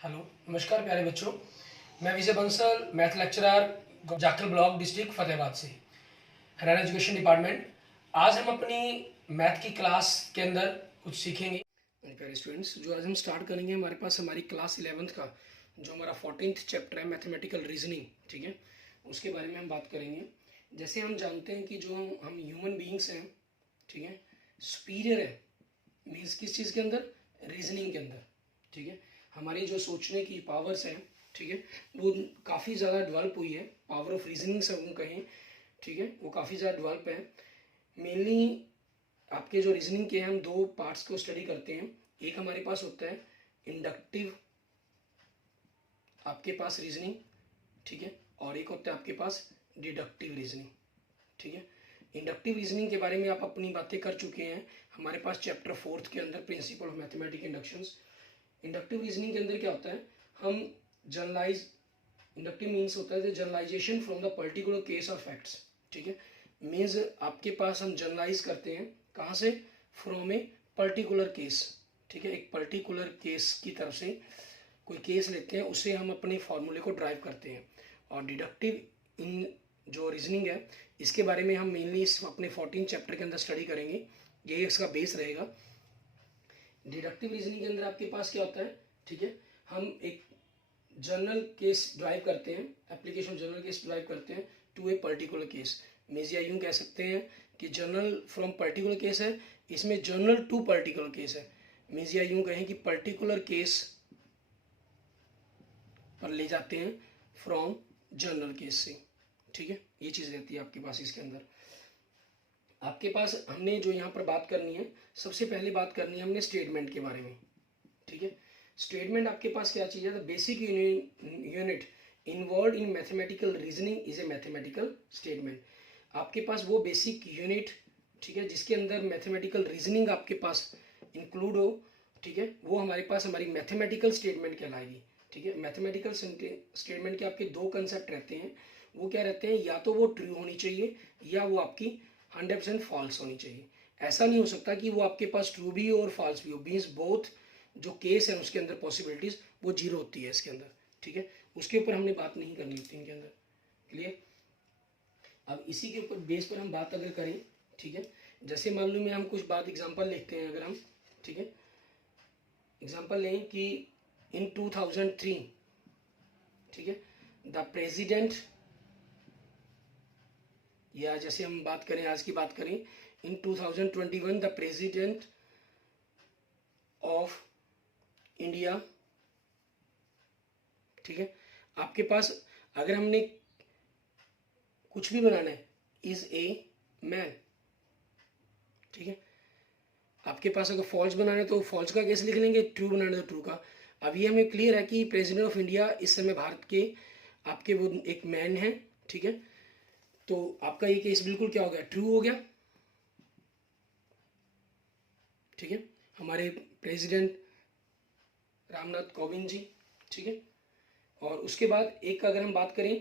Hello, नमस्कार प्यारे बच्चों। मैं Vijay Bansal, math lecturer, Jakhal block, district Fatehabad से, हरियाणा एजुकेशन डिपार्टमेंट। आज हम अपनी मैथ की क्लास के अंदर कुछ सीखेंगे। प्यारे स्टूडेंट्स, जो आज हम स्टार्ट करेंगे, हमारे पास हमारी क्लास 11th का जो हमारा 14th चैप्टर है मैथमेटिकल रीजनिंग, ठीक है, उसके बारे में हम बात करेंगे। जैसे हम जानते हैं कि जो हम ह्यूमन बींग्स हैं, ठीक है, सुपीरियर है मीन्स किस चीज़ के अंदर, रीजनिंग के अंदर, ठीक है। हमारी जो सोचने की पावर्स हैं, ठीक है, वो काफ़ी ज़्यादा डेवलप हुई है। पावर ऑफ रीजनिंग से हम कहें, ठीक है, वो काफ़ी ज़्यादा डेवलप है। मेनली आपके जो रीजनिंग के हैं, हम दो पार्ट्स को स्टडी करते हैं। एक हमारे पास होता है इंडक्टिव आपके पास रीजनिंग, ठीक है, और एक होता है आपके पास डिडक्टिव रीजनिंग, ठीक है। इंडक्टिव रीजनिंग के बारे में आप अपनी बातें कर चुके हैं हमारे पास चैप्टर 4th के अंदर, principle of mathematic inductions. Inductive reasoning के अंदर क्या होता है, हम जनरलाइज, इंडक्टिव मीन्स होता है generalisation from the particular case of facts, ठीक है। मीन्स आपके पास हम जनरलाइज करते हैं कहाँ से, फ्रॉम ए पर्टिकुलर केस, ठीक है। एक पर्टिकुलर केस की तरफ से कोई केस लेते हैं, उससे हम अपने फॉर्मूले को ड्राइव करते हैं। और डिडक्टिव इन जो रीजनिंग है, इसके बारे में हम मेनली इस अपने 14 चैप्टर के अंदर स्टडी करेंगे। यही इसका बेस रहेगा। डिडक्टिव रीजनिंग के अंदर आपके पास क्या होता है, ठीक है, हम एक जनरल केस ड्राइव करते हैं, एप्लीकेशन जनरल केस ड्राइव करते हैं to a particular case. Means या यूँ कह सकते हैं कि जनरल फ्रॉम पर्टिकुलर केस है, इसमें जनरल टू पर्टिकुलर केस है। मीन्स या यूँ कहें कि पर्टिकुलर केस पर ले जाते हैं फ्रॉम जनरल केस से, ठीक है। ये चीज़ रहती है आपके पास इसके अंदर। आपके पास हमने जो यहाँ पर बात करनी है, सबसे पहले बात करनी है हमने स्टेटमेंट के बारे में, ठीक है। स्टेटमेंट आपके पास क्या चीज़ है, the basic unit involve in mathematical reasoning is a mathematical statement. आपके पास वो बेसिक यूनिट, ठीक है, जिसके अंदर मैथमेटिकल रीजनिंग आपके पास इंक्लूड हो, ठीक है, वो हमारे पास हमारी मैथमेटिकल स्टेटमेंट कहलाएगी, ठीक है। मैथमेटिकल स्टेटमेंट के आपके दो कंसेप्ट रहते हैं। वो क्या रहते हैं, या तो वो ट्रू होनी चाहिए या वो आपकी 100% फॉल्स होनी चाहिए। ऐसा नहीं हो सकता कि वो आपके पास ट्रू भी हो और फॉल्स भी हो। मीन्स बोथ जो केस है उसके अंदर पॉसिबिलिटीज वो जीरो होती है इसके अंदर, ठीक है। उसके ऊपर हमने बात नहीं करनी होती इनके अंदर, क्लियर। अब इसी के ऊपर बेस पर हम बात अगर करें, ठीक है, जैसे मान लो में हम कुछ बात एग्जांपल लिखते हैं अगर हम, ठीक है, एग्जांपल लें कि इन 2003, ठीक है, द प्रेसिडेंट, या जैसे हम बात करें आज की बात करें, इन 2021 द प्रेसिडेंट ऑफ इंडिया, ठीक है। आपके पास अगर हमने कुछ भी बनाना है, इज ए मैन, ठीक है। आपके पास अगर फॉल्स बनाना है तो फॉल्स का केस लिख लेंगे, ट्रू बनाना है तो ट्रू का। अब ये हमें क्लियर है कि प्रेसिडेंट ऑफ इंडिया इस समय भारत के आपके वो एक मैन है, ठीक है। तो आपका ये केस बिल्कुल क्या हो गया, ट्रू हो गया, ठीक है। हमारे प्रेसिडेंट रामनाथ कोविंद जी, ठीक है। और उसके बाद एक अगर हम बात करें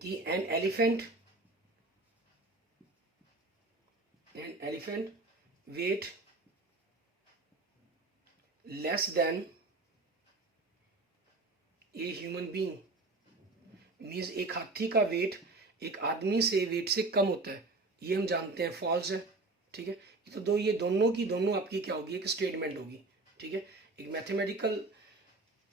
कि an elephant weight less than a human being, means एक हाथी का वेट एक आदमी से वेट से कम होता है, ये हम जानते हैं फॉल्स है, ठीक है। तो दो ये दोनों की दोनों आपकी क्या होगी, एक स्टेटमेंट होगी, ठीक है। एक मैथमेटिकल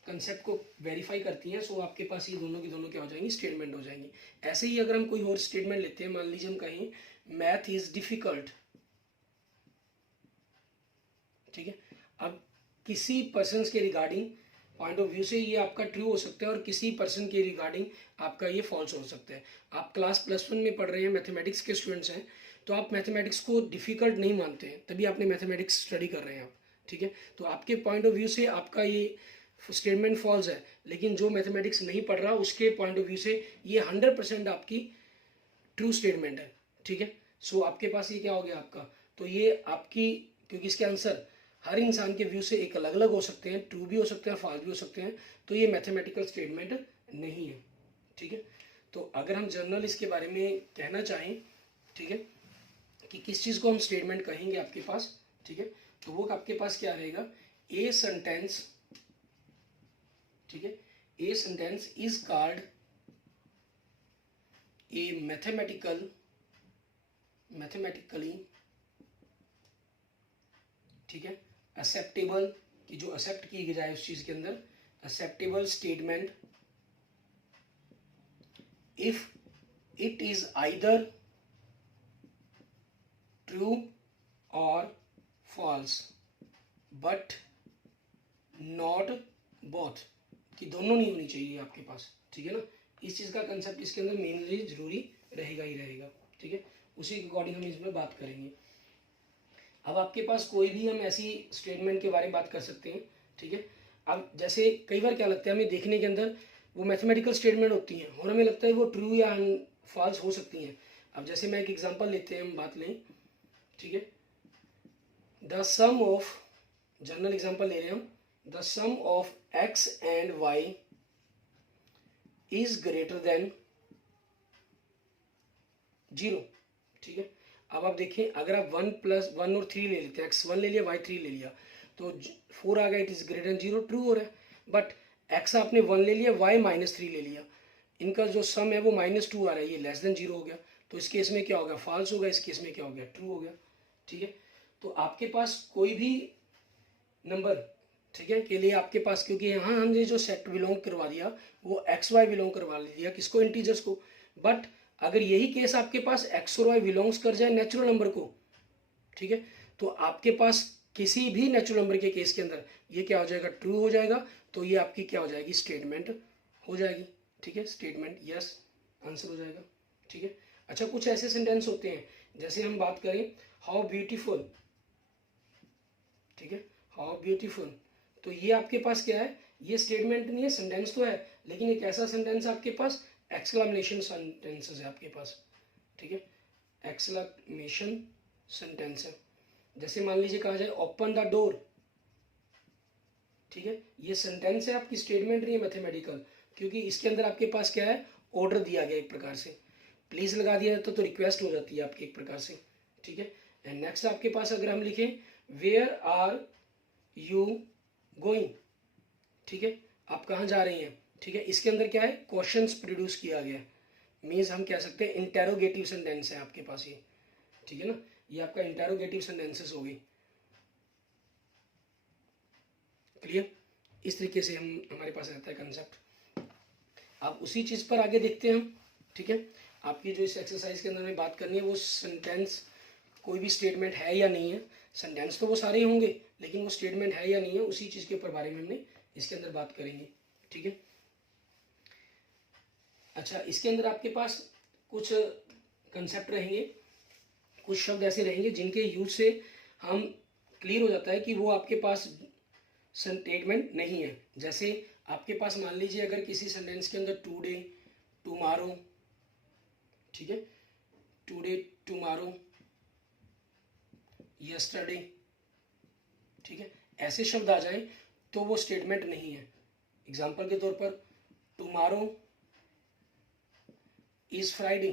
कंसेप्ट को वेरीफाई करती हैं, सो आपके पास ये दोनों की दोनों क्या हो जाएंगी, स्टेटमेंट हो जाएंगी। ऐसे ही अगर हम कोई और स्टेटमेंट लेते हैं, मान लीजिए हम कहें मैथ इज डिफिकल्ट, ठीक है। अब किसी पर्सन के रिगार्डिंग पॉइंट ऑफ व्यू से ये आपका ट्रू हो सकता है और किसी पर्सन के रिगार्डिंग आपका ये फॉल्स हो सकता है। आप क्लास +1 में पढ़ रहे हैं, मैथमेटिक्स के स्टूडेंट्स हैं, तो आप मैथमेटिक्स को डिफिकल्ट नहीं मानते हैं, तभी आपने मैथमेटिक्स स्टडी कर रहे हैं आप, ठीक है। तो आपके पॉइंट ऑफ व्यू से आपका ये स्टेटमेंट फॉल्स है, लेकिन जो मैथमेटिक्स नहीं पढ़ रहा उसके पॉइंट ऑफ व्यू से ये 100% आपकी ट्रू स्टेटमेंट है, ठीक है। सो आपके पास ये क्या हो गया आपका, तो ये आपकी, क्योंकि इसके आंसर हर इंसान के व्यू से एक अलग अलग हो सकते हैं, ट्रू भी हो सकते हैं, फॉल्स भी हो सकते हैं, तो ये मैथमेटिकल स्टेटमेंट नहीं है, ठीक है। तो अगर हम जनरल इसके बारे में कहना चाहें, ठीक है, कि किस चीज़ को हम स्टेटमेंट कहेंगे आपके पास, ठीक है, तो वो आपके पास क्या रहेगा, ए सेंटेंस ठीक है, a sentence is called a mathematically, ठीक है, एक्सेप्टेबल, कि जो एक्सेप्ट की जाए उस चीज के अंदर, acceptable statement if it is either true और फॉल्स बट नॉट बोथ, कि दोनों नहीं होनी चाहिए आपके पास, ठीक है ना। इस चीज़ का कंसेप्ट इसके अंदर मेनली जरूरी रहेगा ही रहेगा, ठीक है, उसी के अकॉर्डिंग हम इसमें बात करेंगे। अब आपके पास कोई भी हम ऐसी स्टेटमेंट के बारे में बात कर सकते हैं, ठीक है। अब जैसे कई बार क्या लगता है हमें देखने के अंदर, वो मैथमेटिकल स्टेटमेंट होती हैं और हमें लगता है वो ट्रू या फॉल्स हो सकती हैं। अब जैसे मैं एक एग्जांपल लेते हैं, हम बात लें, ठीक है, the sum of, general example ले रहे हैं हम, the sum of x and y is greater than 0, ठीक है। अब आप देखिए, अगर आप 1 + 1 और 3 ले लेते हैं, x1 ले लिया, y3 ले लिया, तो 4 आ गया, it is greater than 0, true हो रहा है। बट x आपने 1 ले लिया, y -3 ले लिया, इनका जो सम है वो -2 आ रहा है, ये लेस देन 0 हो गया, तो इस केस में क्या हो गया, फॉल्स हो गया, इस केस में क्या हो गया, ट्रू हो गया, ठीक है। तो आपके पास कोई भी नंबर, ठीक है, के लिए आपके पास, क्योंकि यहाँ हमने जो सेट बिलोंग करवा दिया वो एक्स वाई बिलोंग करवा दिया, किसको, इंटीजर्स को। बट अगर यही केस आपके पास एक्स और वाई बिलोंग्स कर जाए नेचुरल नंबर को, ठीक है, तो आपके पास किसी भी नेचुरल नंबर के केस के अंदर ये क्या हो जाएगा, ट्रू हो जाएगा, तो ये आपकी क्या हो जाएगी, स्टेटमेंट हो जाएगी, ठीक है, स्टेटमेंट यस आंसर हो जाएगा, ठीक है। अच्छा, कुछ ऐसे सेंटेंस होते हैं, जैसे हम बात करें हाउ ब्यूटीफुल, ठीक है, हाउ ब्यूटीफुल, तो ये आपके पास क्या है, ये स्टेटमेंट नहीं है, सेंटेंस तो है, लेकिन एक ऐसा सेंटेंस आपके पास एक्सक्लेमेशन सेंटेंसेस है आपके पास, ठीक है, एक्सक्लेमेशन सेंटेंस है। जैसे मान लीजिए कहा जाए ओपन द डोर, ठीक है, ये सेंटेंस है आपकी, स्टेटमेंट नहीं है मैथमेटिकल, क्योंकि इसके अंदर आपके पास क्या है, ऑर्डर दिया गया एक प्रकार से, प्लीज लगा दिया जाता तो रिक्वेस्ट हो जाती है आपकी एक प्रकार से, ठीक है। एंड नेक्स्ट आपके पास अगर हम लिखें वेयर आर यू गोइंग, ठीक है, आप कहाँ जा रही हैं, ठीक है, इसके अंदर क्या है, क्वेश्चंस प्रोड्यूस किया गया, मीन्स हम कह सकते हैं इंटेरोगेटिव सेंटेंस है आपके पास ये, ठीक है ना, ये आपका इंटेरोगेटिव सेंटेंसेस हो गई, क्लियर। इस तरीके से हम, हमारे पास रहता है कंसेप्ट। आप उसी चीज़ पर आगे देखते हैं हम, ठीक है। आपकी जो इस एक्सरसाइज के अंदर में बात करनी है वो सेंटेंस, कोई भी स्टेटमेंट है या नहीं है, सेंटेंस तो वो सारे ही होंगे, लेकिन वो स्टेटमेंट है या नहीं है, उसी चीज़ के ऊपर बारे में हमने इसके अंदर बात करेंगे, ठीक है। अच्छा, इसके अंदर आपके पास कुछ कंसेप्ट रहेंगे, कुछ शब्द ऐसे रहेंगे जिनके यूज से हम क्लियर हो जाता है कि वो आपके पास स्टेटमेंट नहीं है। जैसे आपके पास मान लीजिए अगर किसी सेंटेंस के अंदर टुडे, टुमारो, ठीक है, टुडे, टुमारो, यस्टरडे, ठीक है, ऐसे शब्द आ जाएं तो वो स्टेटमेंट नहीं है। एग्जाम्पल के तौर पर टुमारो इज फ्राइडे,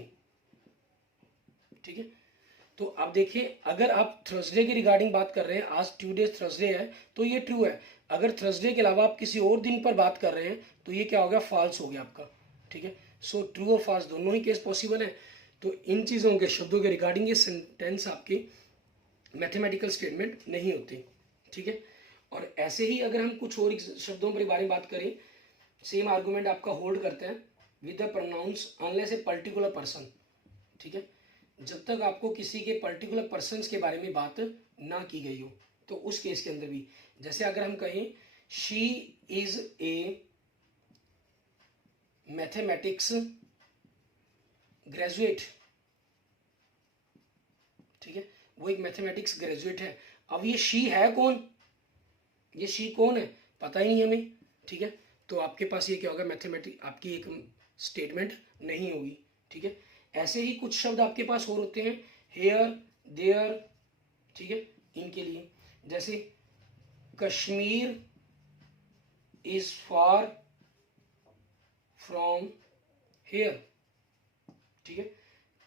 ठीक है। तो आप देखिए, अगर आप थर्सडे के रिगार्डिंग बात कर रहे हैं, आज ट्यूसडे थर्सडे है, तो ये ट्रू है। अगर थर्सडे के अलावा आप किसी और दिन पर बात कर रहे हैं तो ये क्या हो गया, फॉल्स हो गया आपका, ठीक है। सो ट्रू और फॉल्स दोनों ही केस पॉसिबल है। तो इन चीज़ों के शब्दों के रिगार्डिंग ये सेंटेंस आपके मैथमेटिकल स्टेटमेंट नहीं होते, ठीक है। और ऐसे ही अगर हम कुछ और शब्दों के बारे में बात करें, सेम आर्गूमेंट आपका होल्ड करते हैं with the pronounce unless a particular person, ठीक है, जब तक आपको किसी के पर्टिकुलर पर्सन्स के बारे में बात ना की गई हो, तो उस केस के अंदर भी, जैसे अगर हम कहें she is a mathematics graduate, ठीक है, वो एक मैथमेटिक्स ग्रेजुएट है। अब ये शी है कौन, ये शी कौन है, पता ही नहीं हमें, ठीक है, तो आपके पास ये क्या होगा, मैथमेटिक्स आपकी एक स्टेटमेंट नहीं होगी, ठीक है। ऐसे ही कुछ शब्द आपके पास और होते हैं, हेयर, देयर, ठीक है, इनके लिए, जैसे Kashmir is far from here, ठीक है,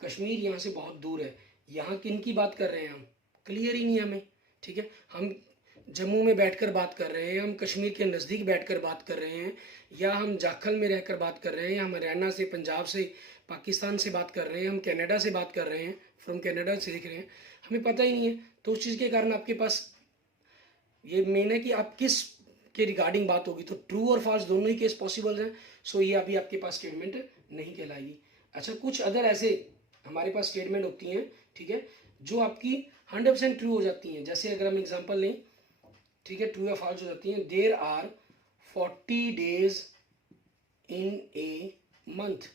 कश्मीर यहाँ से बहुत दूर है। यहाँ किन की बात कर रहे हैं हम, क्लियर ही नहीं है हमें, ठीक है। हम जम्मू में बैठकर बात कर रहे हैं, हम कश्मीर के नज़दीक बैठकर बात कर रहे हैं, या हम जाखल में रहकर बात कर रहे हैं, या हम हरियाणा से, पंजाब से, पाकिस्तान से बात कर रहे हैं, हम कनाडा से बात कर रहे हैं, फ्रॉम कनाडा से देख रहे हैं, हमें पता ही नहीं है। तो उस चीज़ के कारण आपके पास ये मेन है कि आप किस के रिगार्डिंग बात होगी, तो ट्रू और फॉल्स दोनों ही केस पॉसिबल हैं। सो ये अभी आपके पास स्टेटमेंट नहीं कहलाएगी। अच्छा, कुछ अदर ऐसे हमारे पास स्टेटमेंट होती हैं, ठीक है, जो आपकी 100% ट्रू हो जाती हैं। जैसे अगर हम एग्जांपल लें, ठीक है, ट्रू या फॉल्स हो जाती हैं। There are 40 days in a month.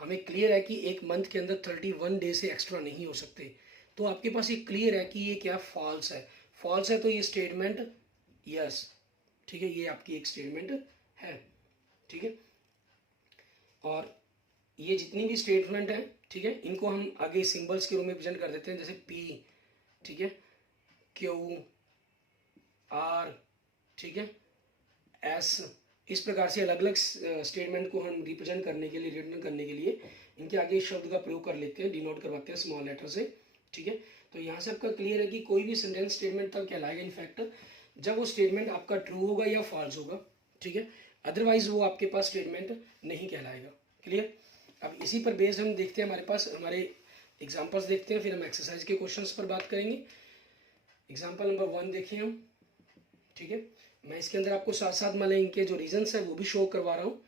हमें क्लियर है कि एक मंथ के अंदर 31 डे से एक्स्ट्रा नहीं हो सकते। तो आपके पास ये क्लियर है कि ये क्या फॉल्स है। फॉल्स है तो ये स्टेटमेंट यस, ठीक है, ये आपकी एक स्टेटमेंट है, ठीक है। और ये जितनी भी स्टेटमेंट है, ठीक है, इनको हम आगे सिंबल्स के रूप में प्रेजेंट कर देते हैं, जैसे पी, ठीक है, क्यू, आर, ठीक है, एस। इस प्रकार से अलग अलग स्टेटमेंट को हम रिप्रेजेंट करने के लिए, रिटर्न करने के लिए इनके आगे इस शब्द का प्रयोग कर लेते हैं, डिनोट करवाते हैं स्मॉल लेटर से, ठीक है। तो यहाँ से आपका क्लियर है कि कोई भी सेंटेंस स्टेटमेंट तब कहलाएगा इनफैक्ट जब वो स्टेटमेंट आपका ट्रू होगा या फॉल्स होगा, ठीक है, अदरवाइज वो आपके पास स्टेटमेंट नहीं कहलाएगा। क्लियर। अब इसी पर बेस्ड हम देखते हैं, हमारे पास हमारे एग्जांपल्स देखते हैं, फिर हम एक्सरसाइज के क्वेश्चंस पर बात करेंगे। एग्जांपल नंबर 1 देखिए हम, ठीक है, मैं इसके अंदर आपको साथ साथ मतलब इनके जो रीजंस है वो भी शो करवा रहा हूँ।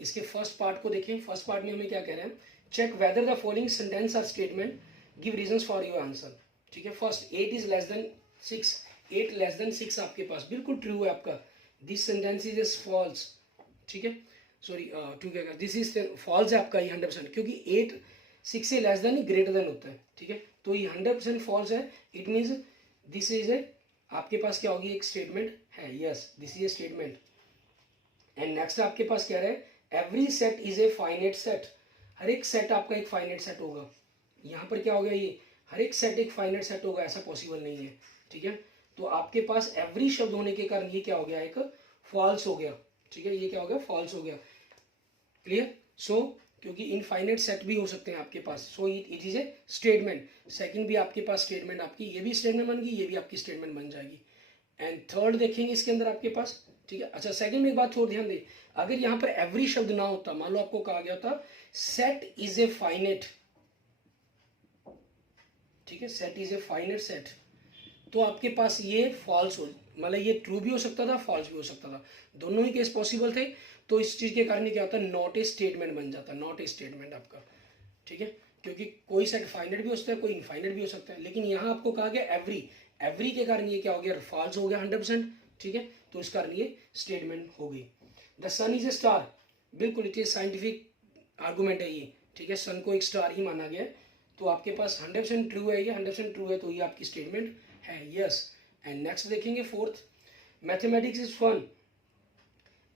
इसके फर्स्ट पार्ट को देखिए। फर्स्ट पार्ट में हमें क्या कह रहे हैं, check whether the following sentence are statement, give reasons for your answer, ठीक है। First, 8 is less than 6, 8 less than 6 आपके पास बिल्कुल ट्रू है आपका। दिस सेंटेंस इज फॉल्स, ठीक है, सॉरी टू क्या, दिस इज फॉल्स है आपका ये 100%, क्योंकि 8 6 से लेस देन ही ग्रेटर देन होता है, ठीक है। तो ये 100% फॉल्स है। It means this is a, आपके पास क्या होगी, एक स्टेटमेंट है, yes this is a statement. And next आपके पास क्या है, every set is a finite set, हर एक सेट आपका एक फाइनाइट सेट होगा। यहाँ पर क्या हो गया, ये हर एक सेट एक फाइनाइट सेट होगा, ऐसा पॉसिबल नहीं है, ठीक है। तो आपके पास एवरी शब्द होने के कारण ये क्या हो गया, एक फॉल्स हो गया, ठीक है, ये क्या हो गया, फॉल्स हो गया। क्लियर। सो क्योंकि इनफाइनाइट सेट भी हो सकते हैं आपके पास, so it is a statement. Second भी आपके पास स्टेटमेंट, आपकी ये भी स्टेटमेंट बन गई, ये भी आपकी स्टेटमेंट बन जाएगी। एंड थर्ड देखेंगे इसके अंदर आपके पास, ठीक है। अच्छा, सेकंड में एक बात थोड़ा ध्यान दे, अगर यहाँ पर एवरी शब्द ना होता, मान लो आपको कहा गया था सेट इज ए फाइनाइट, ठीक है, set is a finite set, तो आपके पास ये फॉल्स हो, मतलब ये ट्रू भी हो सकता था, फॉल्स भी हो सकता था, दोनों ही केस पॉसिबल थे। तो इस चीज के कारण क्या होता है, नॉट ए स्टेटमेंट बन जाता है, नॉट ए स्टेटमेंट आपका, ठीक है, क्योंकि कोई सेट फाइनाइट भी हो सकता है, कोई इनफाइनाइट भी हो सकता है, लेकिन यहाँ आपको कहा गया एवरी, एवरी के कारण ये क्या हो गया, फॉल्स हो गया 100%, ठीक है। तो इस कारण ये स्टेटमेंट हो गई। The sun is a star, बिल्कुल इट इज साइंटिफिक आर्गूमेंट है ये, ठीक है, सन को एक स्टार ही माना गया है। तो आपके पास 100% ट्रू है, ये 100% ट्रू है, तो ये आपकी स्टेटमेंट है, यस। एंड नेक्स्ट देखेंगे फोर्थ, मैथमेटिक्स इज फन।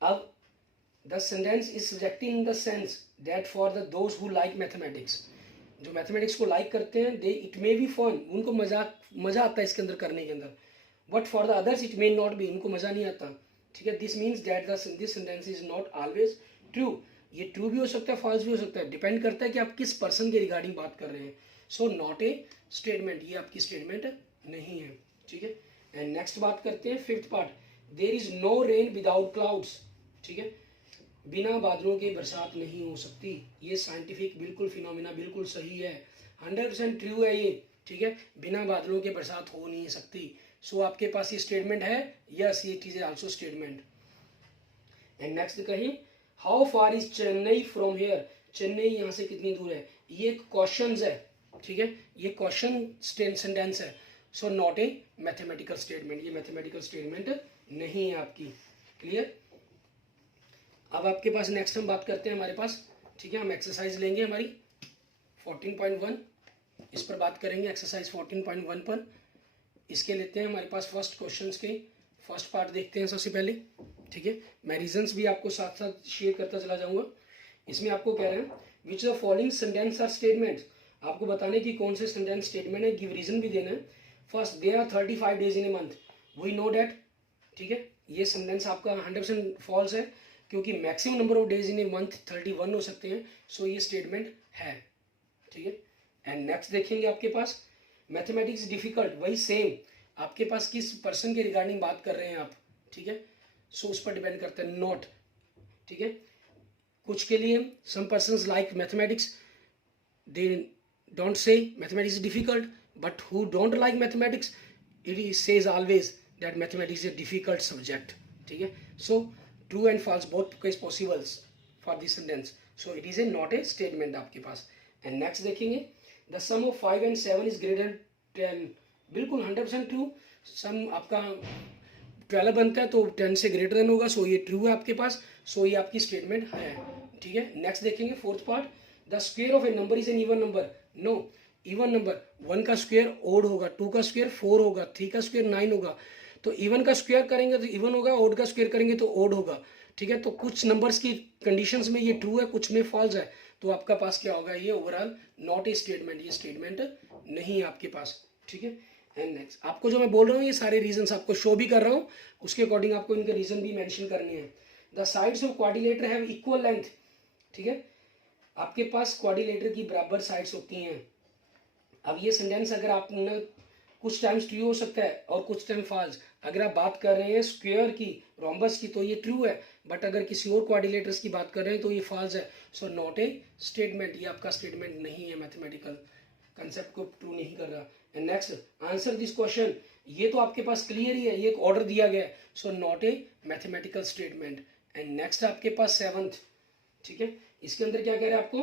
अब the sentence is subjective in the sense that for the those who like mathematics, जो मैथमेटिक्स को लाइक करते हैं, दे इट मे बी फन, उनको मजा आता है इसके अंदर करने के अंदर, but for the others it may not be, उनको मजा नहीं आता, ठीक है। This means that this sentence is not always true, ये ट्रू भी हो सकता है, फॉल्स भी हो सकता है, डिपेंड करता है कि आप किस पर्सन के रिगार्डिंग बात कर रहे हैं। सो नॉट ए स्टेटमेंट, ये आपकी स्टेटमेंट नहीं है, ठीक है। एंड नेक्स्ट बात करते हैं fifth part, there is no rain without clouds, ठीक है, बिना बादलों के बरसात नहीं हो सकती, ये साइंटिफिक बिल्कुल फिनोमिना बिल्कुल सही है, 100% ट्रू है ये, ठीक है, बिना बादलों के बरसात हो नहीं सकती। सो आपके पास ये स्टेटमेंट है, यस ये चीज है आल्सो स्टेटमेंट। एंड नेक्स्ट कहीं, how far is Chennai from here, Chennai यहाँ से कितनी दूर है, ये एक क्वेश्चन है, ठीक है, ये क्वेश्चन सेंटेंस है। So not a mathematical statement, ये मैथमेटिकल स्टेटमेंट नहीं है आपकी। क्लियर। अब आपके पास नेक्स्ट हम बात करते हैं हमारे पास, ठीक है, हम एक्सरसाइज लेंगे हमारी 14.1, इस पर बात करेंगे एक्सरसाइज 14.1 पर। इसके लेते हैं हमारे पास फर्स्ट क्वेश्चंस के फर्स्ट पार्ट देखते हैं सबसे पहले, ठीक है। मैं रीजंस भी आपको साथ साथ शेयर करता चला जाऊंगा। इसमें आपको कह रहे हैं which the following sentence are statements, आपको बताने की कौन से सेंटेंस स्टेटमेंट है, गिव रीजन भी देना है। First, there are 35 days in a month, we know that, ठीक है, ये सेंटेंस आपका 100% फॉल्स है, क्योंकि maximum number of days in a month 31 हो सकते हैं। सो ये स्टेटमेंट है, ठीक है। एंड नेक्स्ट देखेंगे आपके पास, मैथमेटिक्स डिफिकल्ट, वही सेम, आपके पास किस पर्सन के रिगार्डिंग बात कर रहे हैं आप, ठीक है, सो उस पर डिपेंड करता है नॉट, ठीक है। कुछ के लिए some persons like mathematics, they don't say mathematics is difficult, but who don't like mathematics, it is says always that mathematics is a difficult subject, ठीक है। So true and false both case possibles for this sentence, so it is a not a statement आपके पास। And next देखेंगे, the sum of 5 and 7 is greater 10, बिल्कुल 100% true. सम आपका 12 बनता है तो 10 से ग्रेटर देन होगा, सो ये ट्रू है आपके पास, सो ये आपकी स्टेटमेंट है, ठीक है। नेक्स्ट देखेंगे fourth part, the square of a number is an even number, no, even number 1 का स्क्वायर ओड होगा, 2 का स्क्वायर 4 होगा, 3 का स्क्वायर 9 होगा, तो इवन का स्क्वायर करेंगे तो इवन होगा, ओड का स्क्वायर करेंगे तो ओड होगा, ठीक है। तो कुछ नंबर्स की कंडीशंस में ये ट्रू है, कुछ में फॉल्स है, तो आपका पास क्या होगा, ये ओवरऑल नॉट ए स्टेटमेंट, ये स्टेटमेंट नहीं है आपके पास, ठीक है। एंड नेक्स्ट, आपको जो मैं बोल रहा हूँ ये सारे रीजंस आपको शो भी कर रहा हूँ, उसके अकॉर्डिंग आपको इनके रीजन भी मेंशन करने हैं। The sides of quadrilateral have equal length, ठीक है, आपके पास क्वाड्रिलेटर की बराबर साइड्स होती हैं। अब ये सेंटेंस अगर आपने कुछ टाइम्स ट्रू हो सकता है और कुछ टाइम फॉल्स, अगर आप बात कर रहे हैं स्क्वायर की, रोम्बस की, तो ये ट्रू है, बट अगर किसी और क्वाड्रिलेटर्स की बात कर रहे हैं तो ये फॉल्स है, सो नॉट ए स्टेटमेंट, ये आपका स्टेटमेंट नहीं है, मैथमेटिकल कंसेप्ट को ट्रू नहीं कर रहा। And next, answer this question, ये तो आपके पास क्लियर ही है, ये एक ऑर्डर दिया गया है, so not a mathematical statement. And next आपके पास 7th, ठीक है, इसके अंदर क्या कह रहे हैं आपको,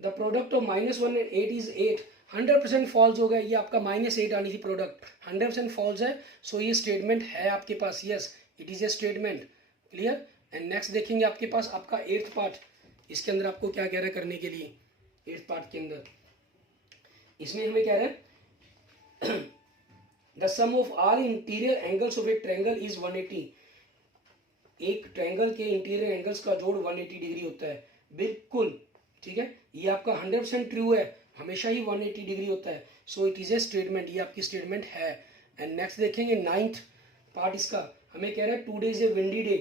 the product of -1 and 8 is 8, 100% false हो गया, ये आपका -8 आनी थी प्रोडक्ट, 100% फॉल्स है, सो ये स्टेटमेंट है आपके पास, yes it is a statement, clear. And next देखेंगे आपके पास आपका 8th पार्ट, इसके अंदर आपको क्या कह रहा है करने के लिए, 8th पार्ट के अंदर इसमें हमें कह रहा है the sum of all interior angles of a triangle is 180, एक ट्रायंगल के इंटीरियर एंगल्स का जोड़ 180 डिग्री होता है, बिल्कुल, ठीक है, ये आपका 100% ट्रू है, हमेशा ही 180 डिग्री होता है, सो इट इज ए स्टेटमेंट, ये आपकी स्टेटमेंट है। एंड नेक्स्ट देखेंगे 9th पार्ट, इसका हमें कह रहा है today is a windy day,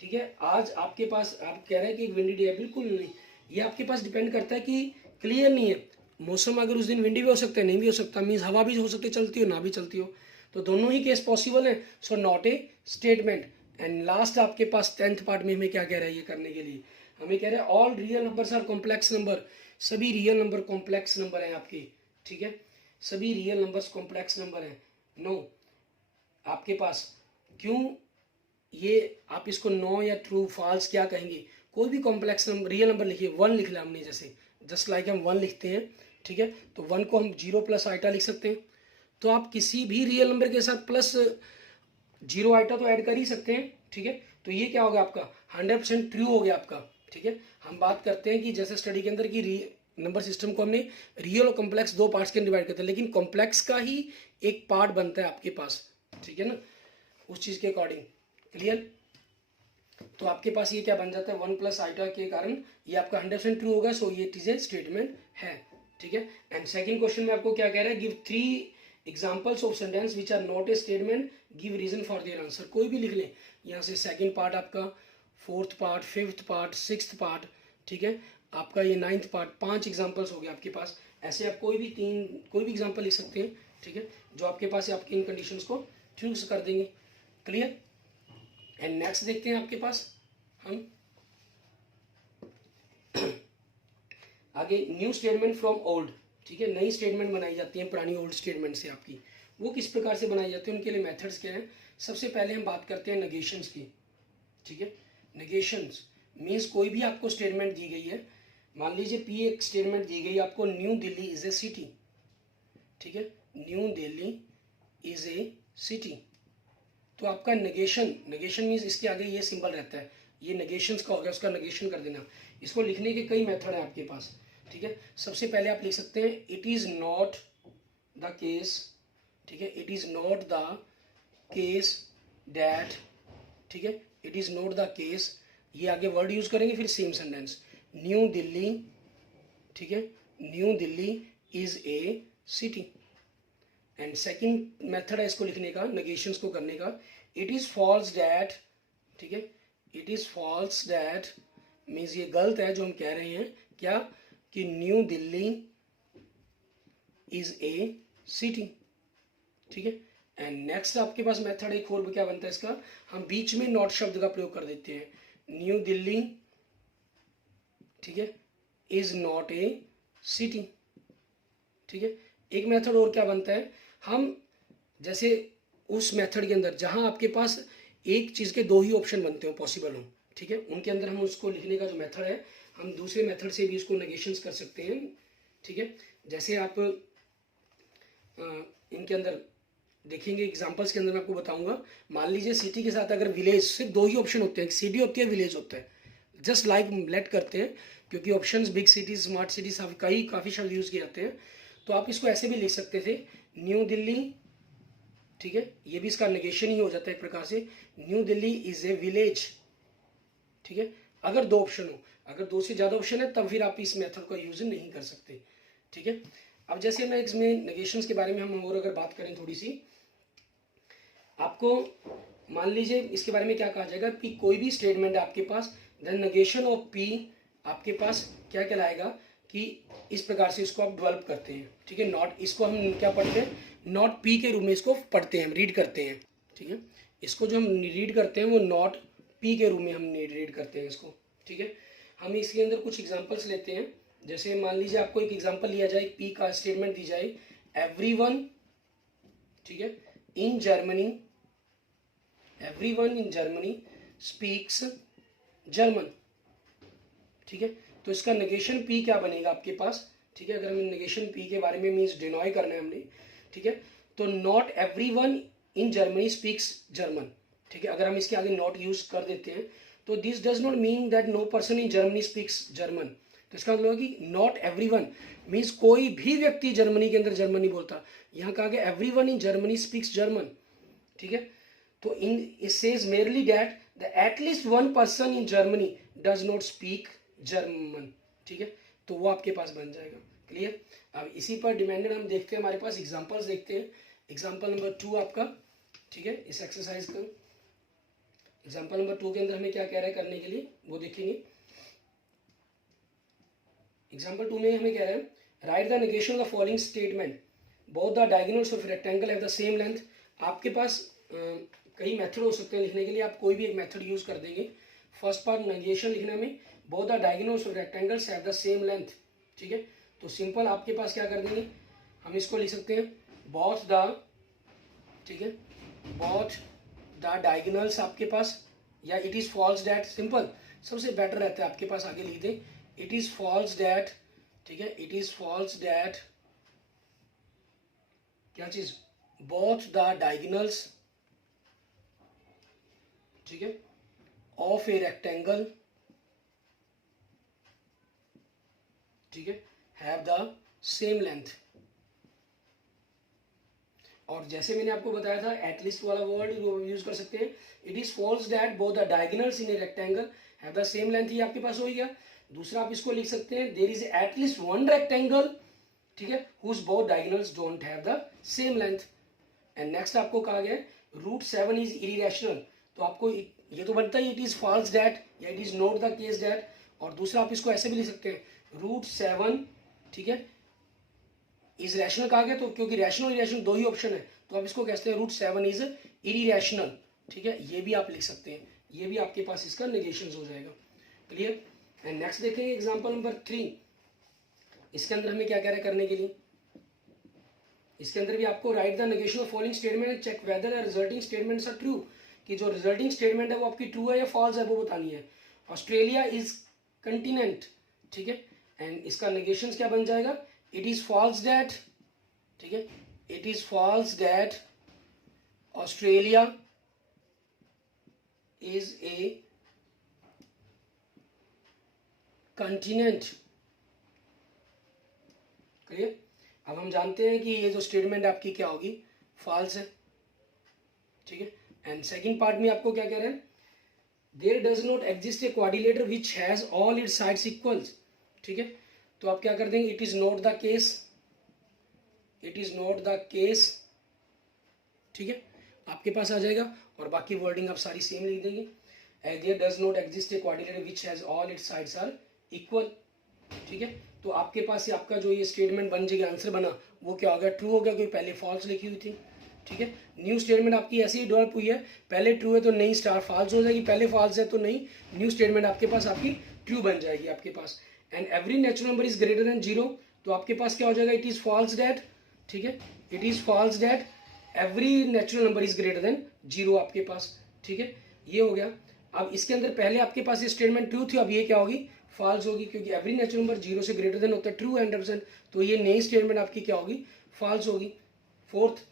ठीक है, आज आपके पास आप कह रहे हैं कि एक विंडी डे है, बिल्कुल नहीं, ये आपके पास डिपेंड करता है कि क्लियर नहीं है मौसम, अगर उस दिन विंडी भी हो सकता है, नहीं भी हो सकता, मीन्स हवा भी हो सकती है चलती हो, ना भी चलती हो, तो दोनों ही केस पॉसिबल है, so not a statement. And last आपके पास 10th पार्ट में हमें क्या कह रहा है ये करने के लिए, हमें कह रहा है all real numbers are complex number, सभी रियल नंबर कॉम्प्लेक्स नंबर हैं आपके, ठीक है, सभी रियल नंबर्स कॉम्प्लेक्स नंबर हैं, नो आपके पास, क्यों ये आप इसको नो या ट्रू फॉल्स क्या कहेंगे, कोई भी कॉम्प्लेक्स नंबर रियल नंबर लिखिए, 1 लिख लिया हमने, जैसे जस्ट लाइक हम 1 लिखते हैं, ठीक है, तो 1 को हम 0 + आइटा लिख सकते हैं, तो आप किसी भी रियल नंबर के साथ प्लस 0 आइटा तो ऐड कर ही सकते हैं, ठीक है, तो ये क्या होगा आपका 100% ट्रू हो गया आपका, ठीक है। हम बात करते हैं कि जैसे स्टडी के अंदर की नंबर सिस्टम को हमने रियल और कॉम्प्लेक्स 2 पार्ट्स के डिवाइड करते हैं, लेकिन कॉम्प्लेक्स का ही एक पार्ट बनता है आपके पास, ठीक है ना, उस चीज़ के अकॉर्डिंग, क्लियर। तो आपके पास ये क्या बन जाता है 1 + आइटा के कारण ये आपका 100% ट्रू होगा, सो ये चीज़ें स्टेटमेंट है, ठीक है। एंड सेकंड क्वेश्चन में आपको क्या कह रहा है, give 3 examples of sentence which are not a statement, give reason for their answer, कोई भी लिख लें, यहाँ से सेकंड पार्ट आपका, 4th part, 5th part, 6th part, ठीक है, आपका ये 9th पार्ट, 5 एग्जाम्पल्स हो गए आपके पास, ऐसे आप कोई भी एग्जाम्पल लिख सकते हैं, ठीक है, जो आपके पास आपकी इन कंडीशंस को ट्रू कर देंगे, क्लियर। एंड नेक्स्ट देखते हैं आपके पास हम आगे, न्यू स्टेटमेंट फ्रॉम ओल्ड, ठीक है, नई स्टेटमेंट बनाई जाती है पुरानी ओल्ड स्टेटमेंट से आपकी, वो किस प्रकार से बनाई जाती है, उनके लिए मेथड्स क्या हैं। सबसे पहले हम बात करते हैं नेगेशंस की, ठीक है, नेगेशंस मीन्स कोई भी आपको स्टेटमेंट दी गई है, मान लीजिए पी एक स्टेटमेंट दी गई आपको, new Delhi is a city, ठीक है, new Delhi is a city, तो आपका नेगेशन मीन्स इसके आगे ये सिंबल रहता है, ये नेगेशंस का हो गया, उसका नेगेशन कर देना। इसको लिखने के कई मेथड हैं आपके पास, ठीक है। सबसे पहले आप लिख सकते हैं it is not the case, ठीक है, it is not the case that, ठीक है, it is not the case, ये आगे वर्ड यूज करेंगे, फिर सेम सेंटेंस, न्यू दिल्ली, ठीक है, new Delhi is a city. And second method है इसको लिखने का, नेगेशंस को करने का, इट इज फॉल्स डैट, ठीक है, it is false that means ये गलत है जो हम कह रहे हैं, क्या कि new Delhi is a city, ठीक है। एंड नेक्स्ट आपके पास मेथड एक और क्या बनता है इसका, हम बीच में नॉट शब्द का प्रयोग कर देते हैं, न्यू दिल्ली, ठीक है, इज नॉट ए सिटी, ठीक है। एक मेथड और क्या बनता है, हम जैसे उस मेथड के अंदर जहां आपके पास एक चीज के दो ही ऑप्शन बनते हो पॉसिबल हो, ठीक है, उनके अंदर हम उसको लिखने का जो मेथड है, हम दूसरे मेथड से भी उसको नेगेशंस कर सकते हैं, ठीक है। जैसे आप इनके अंदर देखेंगे एग्जांपल्स के अंदर मैं आपको बताऊंगा, मान लीजिए सिटी के साथ अगर विलेज, सिर्फ दो ही ऑप्शन होते हैं, सिटी होती है, विलेज होता है, जस्ट लाइक लेट करते हैं, क्योंकि options big cities, smart cities काफ़ी शब्द यूज़ किए जाते हैं, तो आप इसको ऐसे भी लिख सकते थे, न्यू दिल्ली, ठीक है, ये भी इसका नेगेशन ही हो जाता है एक प्रकार से, new Delhi is a village, ठीक है। अगर दो ऑप्शन हो, अगर दो से ज़्यादा ऑप्शन है तब फिर आप इस मेथड का यूज नहीं कर सकते, ठीक है। अब जैसे मैं इसमें नेगेशंस के बारे में हम और अगर बात करें थोड़ी सी, आपको मान लीजिए इसके बारे में क्या कहा जाएगा कि कोई भी स्टेटमेंट है आपके पास, द नेगेशन ऑफ पी आपके पास क्या कहलाएगा कि इस प्रकार से इसको आप डेवलप करते हैं, ठीक है। नॉट, इसको हम क्या पढ़ते हैं, नॉट पी के रूप में इसको पढ़ते हैं, हम रीड करते हैं, ठीक है। इसको जो हम रीड करते हैं वो नॉट पी के रूप में हम रीड करते हैं इसको, ठीक है। हम इसके अंदर कुछ एग्जांपल्स लेते हैं, जैसे मान लीजिए आपको एक एग्जांपल लिया जाए, पी का स्टेटमेंट दी जाए, एवरीवन, ठीक है, in Germany, everyone in Germany speaks German, ठीक है। तो इसका नेगेशन पी क्या बनेगा आपके पास, ठीक है। अगर हमें नेगेशन पी के बारे में मीन्स डिनॉय करना है हमने, ठीक है, तो not everyone in Germany speaks German, ठीक है। अगर हम इसके आगे नॉट यूज कर देते हैं तो this does not mean that no person in Germany speaks German, तो इसका मतलब कि नॉट एवरीवन मीन्स कोई भी व्यक्ति जर्मनी के अंदर जर्मन नहीं बोलता, यहाँ कहा गया everyone in Germany speaks German, ठीक है। तो in it says merely that the at least one person in Germany does not speak German, ठीक है। तो वो आपके पास बन जाएगा, क्लियर। अब इसी पर डिपेंडेंट हम देखते हैं, हमारे पास एग्जांपल्स देखते हैं, एग्जांपल नंबर 2 आपका, ठीक है, इस एक्सरसाइज का एग्जांपल नंबर 2 के अंदर हमें क्या कह रहा है करने के लिए वो देखेंगे। एग्जांपल 2 में हमें कह रहा है, right the negation of the following statement, both the diagonals of rectangle have the same length. आपके पास कई मेथड हो सकते हैं लिखने के लिए, आप कोई भी एक मेथड यूज कर देंगे। फर्स्ट पार्ट नेगेशन लिखने में, both the diagonals of rectangles have the same length, ठीक है। तो सिंपल आपके पास क्या कर देंगे, हम इसको लिख सकते हैं बोथ द, ठीक है, बोथ द डायगोनल्स आपके पास, या it is false that, simple सबसे बेटर रहता है आपके पास आगे लिख दें, इट इज फॉल्स दैट, ठीक है, इट इज फॉल्स दैट, क्या चीज, बोथ द डायगोनल्स, ठीक है, ऑफ ए रेक्टेंगल, ठीक है, हैव द सेम लेंथ। और जैसे मैंने आपको बताया था एटलीस्ट वाला वर्ड यूज कर सकते हैं, it is false that both the diagonals in a rectangle have the same length, ये आपके पास हो गया। दूसरा आप इसको लिख सकते हैं, there is at least one rectangle, ठीक है, whose both diagonals don't have the same length. And next आपको कहा गया √7 इज इरेशनल, तो आपको ये तो बनता है इट इज फॉल्स दैट या it is not the case that. और दूसरा आप इसको ऐसे भी लिख सकते हैं, √7, ठीक है, इज रैशनल कहा गया, तो क्योंकि रैशनल इरेशनल दो ही ऑप्शन है तो आप इसको कहते हैं √7 इज इरेशनल, ठीक है, ये भी आप लिख सकते हैं, ये भी आपके पास इसका नेगेशन हो जाएगा, क्लियर। एंड नेक्स्ट देखेंगे एग्जांपल नंबर 3, इसके अंदर हमें क्या कह रहा है करने के लिए, इसके अंदर भी आपको write the negation of following statement and check whether the resulting statements are true, कि जो रिजल्टिंग स्टेटमेंट है वो आपकी ट्रू है या फॉल्स है वो बतानी है। ऑस्ट्रेलिया इज कंटिनेंट, ठीक है, एंड इसका नेगेशन क्या बन जाएगा, इट इज फॉल्स दैट, ठीक है, it is false that Australia is a continent, clear. अब हम जानते हैं कि ये जो स्टेटमेंट आपकी क्या होगी, फॉल्स है, ठीक है। एंड सेकंड पार्ट में आपको क्या कह रहे हैं, there does not exist a quadrilateral which has all its sides equals, ठीक है। तो आप क्या कर देंगे, it is not the case, it is not the case, ठीक है, आपके पास आ जाएगा। और बाकी वर्डिंग आप सारी सेम लिख देंगे, there does not exist a quadrilateral which has all its sides are equal, ठीक है। तो आपके पास आपका जो ये स्टेटमेंट बन जाएगा, आंसर बना वो क्या हो गया, ट्रू हो गया, क्योंकि पहले फॉल्स लिखी हुई थी, ठीक है। न्यू स्टेटमेंट आपकी ऐसी ही डेवलप हुई है, पहले ट्रू है तो नई स्टार फॉल्स हो जाएगी, पहले फॉल्स है तो नई न्यू स्टेटमेंट आपके पास आपकी ट्रू बन जाएगी आपके पास। And every natural number is greater than 0, तो आपके पास क्या हो जाएगा, इट इज फॉल्स दैट, ठीक है, it is false that every natural number is greater than 0 आपके पास, ठीक है, ये हो गया। अब इसके अंदर पहले आपके पास ये स्टेटमेंट ट्रू थी, अब ये क्या होगी, फॉल्स होगी, क्योंकि एवरी नेचुरल नंबर 0 से ग्रेटर देन होता है ट्रू 100%, तो ये नई स्टेटमेंट आपकी क्या होगी, फॉल्स होगी। फोर्थ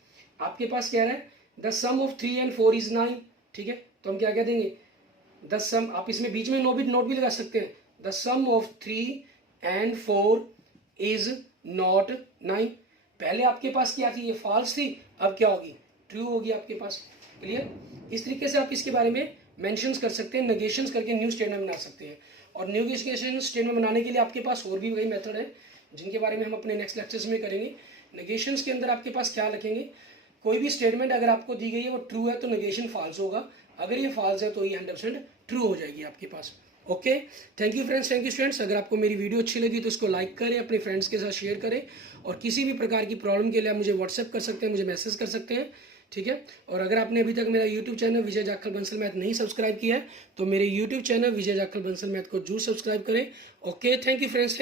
आपके पास कह रहा है the sum of 3 and 4 is 9, ठीक है, तो हम क्या कह देंगे, द सम, आप इसमें बीच में नोट भी लगा सकते हैं, the sum of 3 and 4 is not 9। पहले आपके पास क्या थी, ये फॉल्स थी, अब क्या होगी, ट्रू होगी आपके पास। क्लियर, इस तरीके से आप इसके बारे में मेंशंस कर सकते हैं, नेगेशंस करके न्यू स्टेटमेंट बना सकते हैं। और न्यू स्टेटमेंट बनाने के लिए आपके पास और भी कई मेथड है, जिनके बारे में हम अपने नेक्स्ट लेक्चर्स में करेंगे। नेगेशंस के अंदर आपके पास क्या रखेंगे, कोई भी स्टेटमेंट अगर आपको दी गई है वो ट्रू है तो नेगेशन फॉल्स होगा, अगर ये फॉल्स है तो ये 100% ट्रू हो जाएगी आपके पास। Okay, thank you friends, thank you students. अगर आपको मेरी वीडियो अच्छी लगी तो इसको लाइक करें, अपने फ्रेंड्स के साथ शेयर करें, और किसी भी प्रकार की प्रॉब्लम के लिए आप मुझे व्हाट्सएप कर सकते हैं, मुझे मैसेज कर सकते हैं, ठीक है। और अगर आपने अभी तक मेरा यूट्यूब चैनल विजय जाखल बंसल मैथ नहीं सब्सक्राइब किया है तो मेरे यूट्यूब चैनल विजय जाखल बंसल मैथ को जरूर सब्सक्राइब करें। Okay, thank you friends.